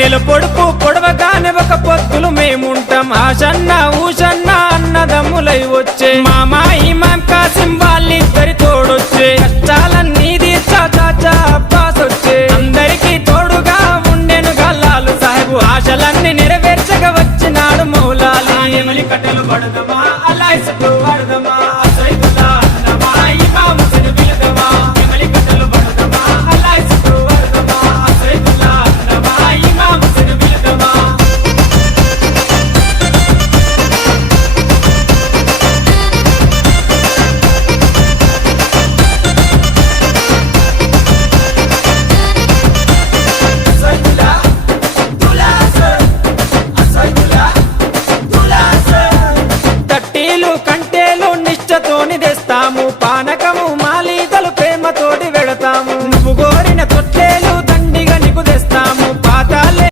నెల పొడుపు పొడవగానే ఒక పొత్తులు మేముంటాం ఆషన్న ఊషన్న అన్నదమ్ములై వచ్చే మామా ఇమాం కాసిం వాళ్ళిద్దరి తోడొచ్చే కష్టాలన్నీ తీర్చా చాచా అబ్బాస్ వచ్చే అందరికీ తోడుగా ఉండెనుగా లాలు సాహెబు ఆశలన్నీ నెరవేర్చగా వచ్చినాడు మౌలాలి కట్టెలు పడదాం